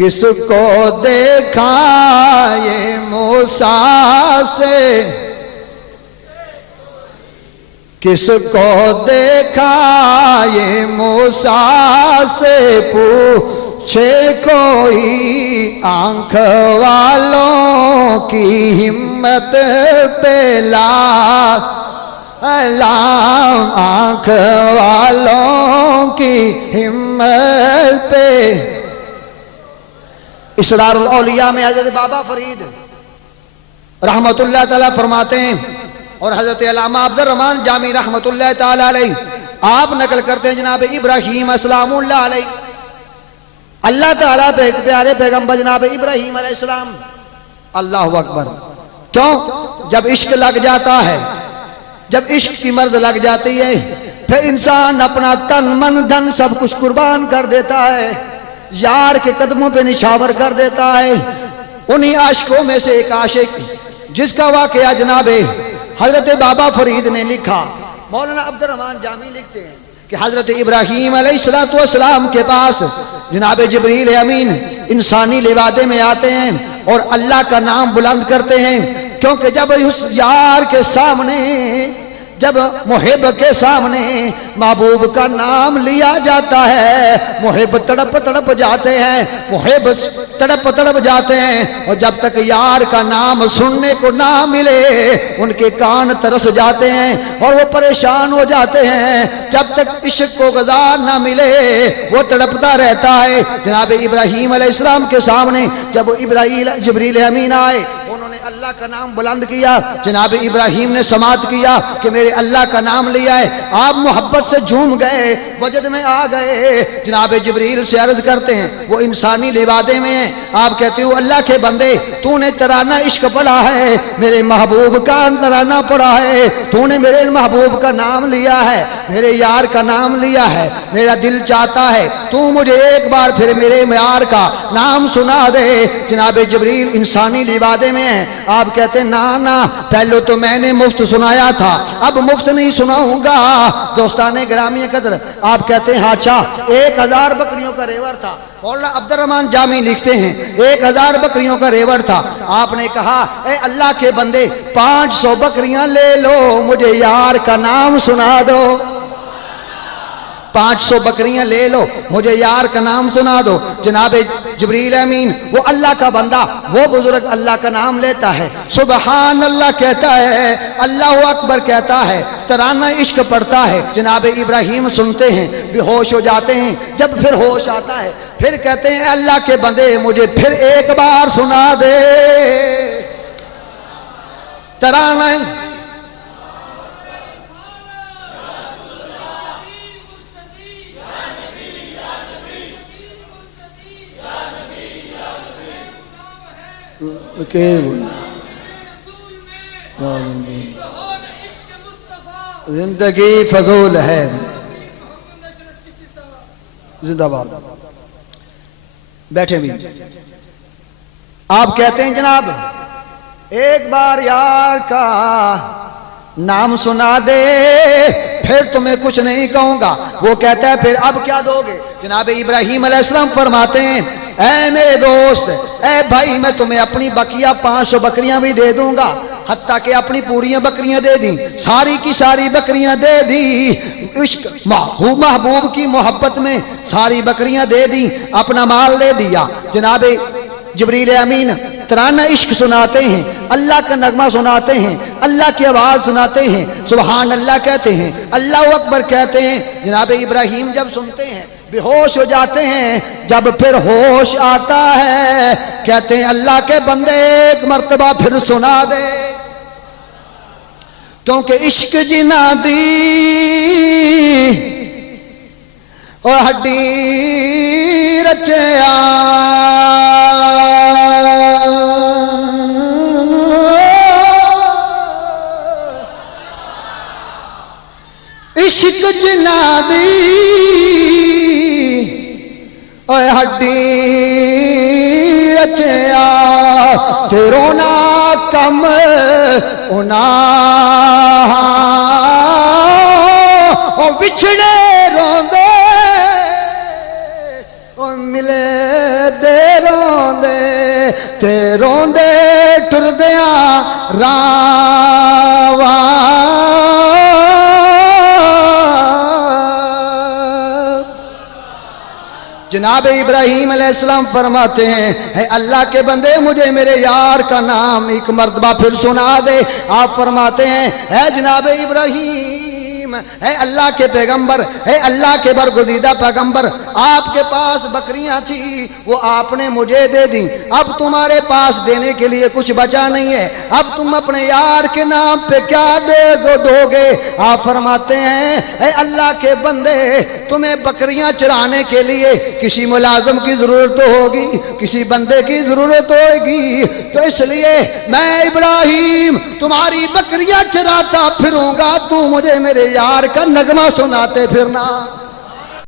کس کو دیکھا یہ موسیٰ سے، کس کو دیکھا یہ موسیٰ سے، پوچھے کوئی آنکھ والوں کی ہمت پہ لام، آنکھ والوں کی ہمت پہ۔ اسرار الاولیاء میں حضرت بابا فرید رحمت اللہ تعالیٰ فرماتے ہیں، اور حضرت علامہ عبد الرحمن جامی رحمت اللہ تعالیٰ علیہ آپ نقل کرتے ہیں جناب ابراہیم اسلام اللہ علیہ، اللہ تعالیٰ پہ ایک پیارے پیغمبر جناب ابراہیم علیہ السلام، اللہ اکبر، کیوں؟ جب عشق لگ جاتا ہے، جب عشق کی مرض لگ جاتی ہے، پھر انسان اپنا تن من دھن سب کچھ قربان کر دیتا ہے، یار کے قدموں پہ نشاور کر دیتا ہے۔ انہی عاشقوں میں سے ایک عاشق جس کا واقعہ جناب حضرت بابا فرید نے لکھا، مولانا عبد الرحمن جامی لکھتے ہیں کہ حضرت ابراہیم علیہ السلام کے پاس جناب جبریل امین انسانی لبادے میں آتے ہیں اور اللہ کا نام بلند کرتے ہیں، کیونکہ جب اس یار کے سامنے، جب محب کے سامنے محبوب کا نام لیا جاتا ہے، محب تڑپ تڑپ جاتے ہیں، محب تڑپ تڑپ جاتے ہیں، اور جب تک یار کا نام سننے کو نہ ملے ان کے کان ترس جاتے ہیں اور وہ پریشان ہو جاتے ہیں، جب تک عشق کو غذا نہ ملے وہ تڑپتا رہتا ہے۔ جناب ابراہیم علیہ السلام کے سامنے جب جبریل امین آئے، انہوں نے اللہ کا نام بلند کیا، جناب ابراہیم نے سماعت کیا کہ میرے اللہ کا نام لیا ہے، آپ محبت سے جھوم گئے، وجد میں آ گئے، جناب جبریل سے عرض کرتے ہیں، وہ انسانی لبادے میں ہیں، آپ کہتے ہو اللہ کے بندے تو نے ترانہ عشق پڑھا ہے، میرے محبوب کا ترانہ پڑھا ہے، تو نے میرے محبوب کا نام لیا ہے، میرے یار کا نام لیا ہے، میرا دل چاہتا ہے تو مجھے ایک بار پھر میرے یار کا نام سنا دے۔ جناب جبریل انسانی لبادے میں ہیں، آپ کہتے ہیں نا پہلے تو میں نے مفت سنایا تھا، اب مفت نہیں سناؤں گا۔ دوستان گرامی قدر، آپ کہتے ہیں اچھا 1000 بکریوں کا ریوڑ تھا، مولانا عبد الرحمن جامی لکھتے ہیں 1000 بکریوں کا ریوڑ تھا، آپ نے کہا اے اللہ کے بندے 500 بکریاں لے لو، مجھے یار کا نام سنا دو، 500 بکریاں لے لو، مجھے یار کا نام سنا دو۔ جناب جبریل امین وہ اللہ کا بندہ، وہ بزرگ اللہ کا نام لیتا ہے، سبحان اللہ کہتا ہے، اللہ اکبر کہتا ہے، ترانہ عشق پڑھتا ہے، جناب ابراہیم سنتے ہیں، بے ہوش ہو جاتے ہیں، جب پھر ہوش آتا ہے پھر کہتے ہیں اللہ کے بندے مجھے پھر ایک بار سنا دے ترانہ۔ زندگی فضول ہے، زندہ باد، بیٹھے بھی۔ آپ کہتے ہیں جناب ایک بار یار کا نام سنا دے پھر تمہیں کچھ نہیں کہوں گا، وہ کہتا ہے پھر اب کیا دو گے؟ جناب ابراہیم علیہ السلام فرماتے ہیں اے میرے دوست، اے بھائی، میں تمہیں اپنی بقیہ 500 بکریاں بھی دے دوں گا، حتیٰ کہ اپنی پوریاں بکریاں دے دیں، ساری کی ساری بکریاں دے دی، عشق محبوب کی محبت میں ساری بکریاں دے دی، اپنا مال دے دیا۔ جناب جبریل امین ترانہ عشق سناتے ہیں، اللہ کا نغمہ سناتے ہیں، اللہ کی آواز سناتے ہیں، سبحان اللہ کہتے ہیں، اللہ اکبر کہتے ہیں۔ جناب ابراہیم جب سنتے ہیں بے ہوش ہو جاتے ہیں، جب پھر ہوش آتا ہے کہتے ہیں اللہ کے بندے ایک مرتبہ پھر سنا دے، کیونکہ عشق جنا دی اور ہڈی رچیا، عشق جنا دی اور ہڈی رچیا، تے رونا کم اونا اور بچھڑے روندے اور ملے دے تے روندے ٹردیاں راواں جناب ابراہیم علیہ السلام فرماتے ہیں اے اللہ کے بندے مجھے میرے یار کا نام ایک مرتبہ پھر سنا دے. آپ فرماتے ہیں اے جناب ابراہیم، اے اللہ کے پیغمبر، اے اللہ کے برگزیدہ پیغمبر، آپ کے پاس بکریاں تھی وہ آپ نے مجھے دے دی، اب تمہارے پاس دینے کے لیے کچھ بچا نہیں ہے، اب تم اپنے یار کے نام پہ کیا دو گے؟ آپ فرماتے ہیں اے اللہ کے بندے تمہیں بکریاں چرانے کے لیے کسی ملازم کی ضرورت تو ہوگی، کسی بندے کی ضرورت ہوگی، تو اس لیے میں ابراہیم تمہاری بکریاں چراتا پھروں گا، تو مجھے میرے یار کا نغمہ سناتے پھرنا.